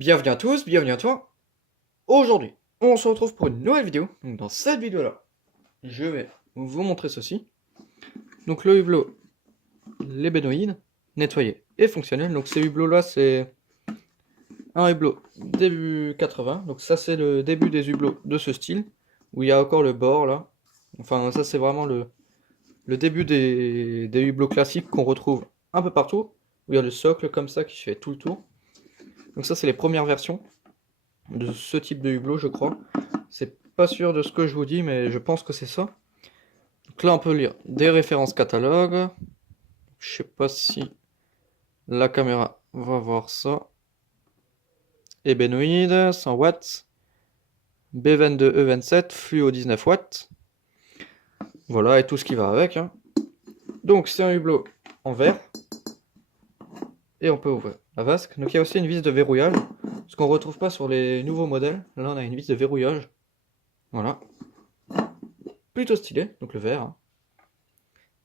Bienvenue à tous, bienvenue à toi. Aujourd'hui, on se retrouve pour une nouvelle vidéo. Donc dans cette vidéo-là, je vais vous montrer ceci. Donc le hublot, l'ébénoïde, nettoyé et fonctionnel. Donc ces hublots-là, c'est un hublot début 80. Donc ça, c'est le début des hublots de ce style, où il y a encore le bord là. Enfin, ça, c'est vraiment le début des hublots classiques qu'on retrouve un peu partout, où il y a le socle comme ça qui fait tout le tour. Donc ça, c'est les premières versions de ce type de hublot, je crois. C'est pas sûr de ce que je vous dis, mais je pense que c'est ça. Donc là, on peut lire des références catalogue. Je sais pas si la caméra va voir ça. Ébénoïde, 100 watts. B22E27, fluo 19 watts. Voilà, et tout ce qui va avec. Hein. Donc, c'est un hublot en verre. Et on peut ouvrir la vasque. Donc, il y a aussi une vis de verrouillage. Ce qu'on retrouve pas sur les nouveaux modèles. Là, on a une vis de verrouillage. Voilà. Plutôt stylé, donc le verre. Hein.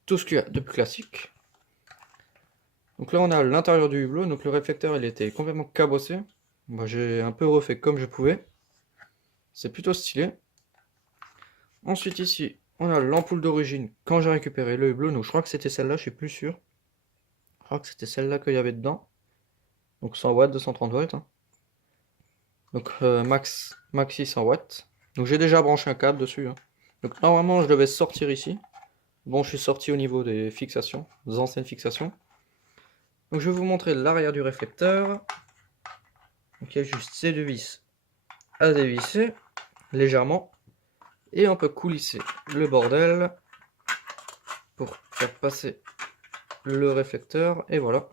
Tout ce qu'il y a de plus classique. Donc là on a l'intérieur du hublot, donc le réflecteur il était complètement cabossé. Moi j'ai un peu refait comme je pouvais. C'est plutôt stylé. Ensuite ici on a l'ampoule d'origine quand j'ai récupéré le hublot, donc je crois que c'était celle-là, je suis plus sûr. Je crois que c'était celle-là qu'il y avait dedans. Donc 100 watts, 230 volts. Hein. Donc maxi 100 watts. Donc j'ai déjà branché un câble dessus. Hein. Donc normalement je devais sortir ici. Bon je suis sorti au niveau des fixations, des anciennes fixations. Donc je vais vous montrer l'arrière du réflecteur. Donc il y a juste ces deux vis à dévisser légèrement. Et on peut coulisser le bordel pour faire passer le réflecteur. Et voilà.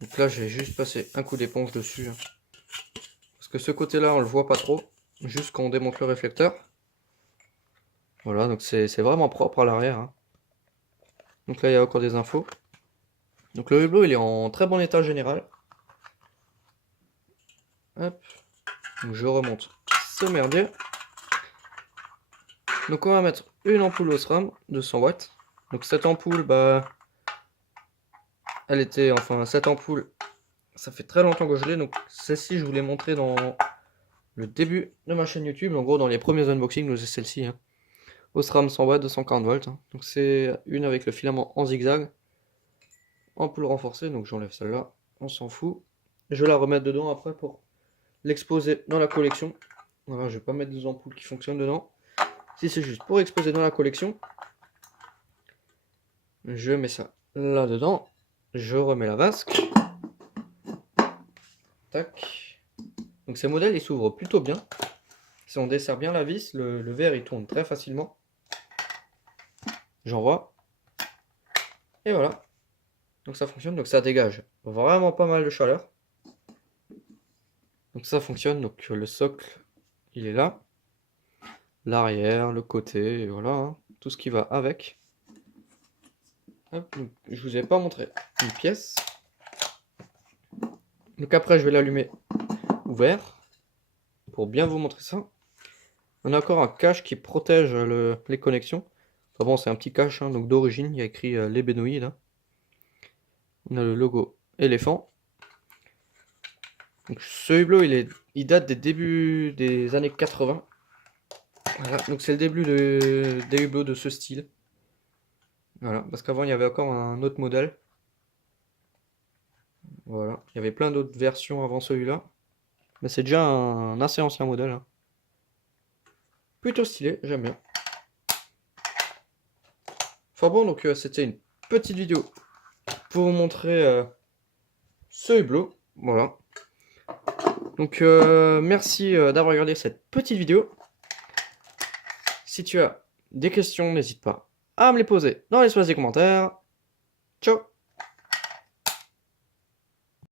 Donc là j'ai juste passé un coup d'éponge dessus. Hein. Parce que ce côté là on le voit pas trop. Juste quand on démonte le réflecteur. Voilà, donc c'est vraiment propre à l'arrière. Hein. Donc là il y a encore des infos. Donc le hublot il est en très bon état général. Hop. Donc je remonte ce merdier. Donc on va mettre une ampoule Osram de 100 watts. Donc cette ampoule, bah, elle était, enfin cette ampoule, ça fait très longtemps que je l'ai. Donc celle-ci, je vous l'ai montré dans le début de ma chaîne YouTube. En gros, dans les premiers unboxings, c'est celle-ci. Hein. Osram 100 watts, 240 volts. Hein. Donc c'est une avec le filament en zigzag. Ampoule renforcée, donc j'enlève celle-là. On s'en fout. Je vais la remettre dedans après pour l'exposer dans la collection. Voilà, je vais pas mettre des ampoules qui fonctionnent dedans. Si c'est juste pour exposer dans la collection, je mets ça là-dedans. Je remets la vasque. Tac. Donc ces modèles, ils s'ouvrent plutôt bien. Si on desserre bien la vis, le verre, il tourne très facilement. J'envoie. Et voilà. Donc ça fonctionne. Donc ça dégage vraiment pas mal de chaleur. Donc ça fonctionne. Donc le socle, il est là. L'arrière, le côté, et voilà. Hein. Tout ce qui va avec. Hop, donc, je vous ai pas montré une pièce. Donc après, je vais l'allumer ouvert pour bien vous montrer ça. On a encore un cache qui protège les connexions. Enfin bon, c'est un petit cache hein, donc d'origine, il y a écrit l'ébénoïde. Hein. On a le logo éléphant. Donc, ce hublot, il date des débuts des années 80. Voilà, donc c'est le début des hublots de ce style. Voilà, parce qu'avant il y avait encore un autre modèle. Voilà, il y avait plein d'autres versions avant celui-là. Mais c'est déjà un assez ancien modèle. Hein. Plutôt stylé, j'aime bien. Enfin bon, donc c'était une petite vidéo pour vous montrer ce hublot. Voilà. Donc merci d'avoir regardé cette petite vidéo. Si tu as des questions, n'hésite pas à me les poser dans l'espace des commentaires. Ciao!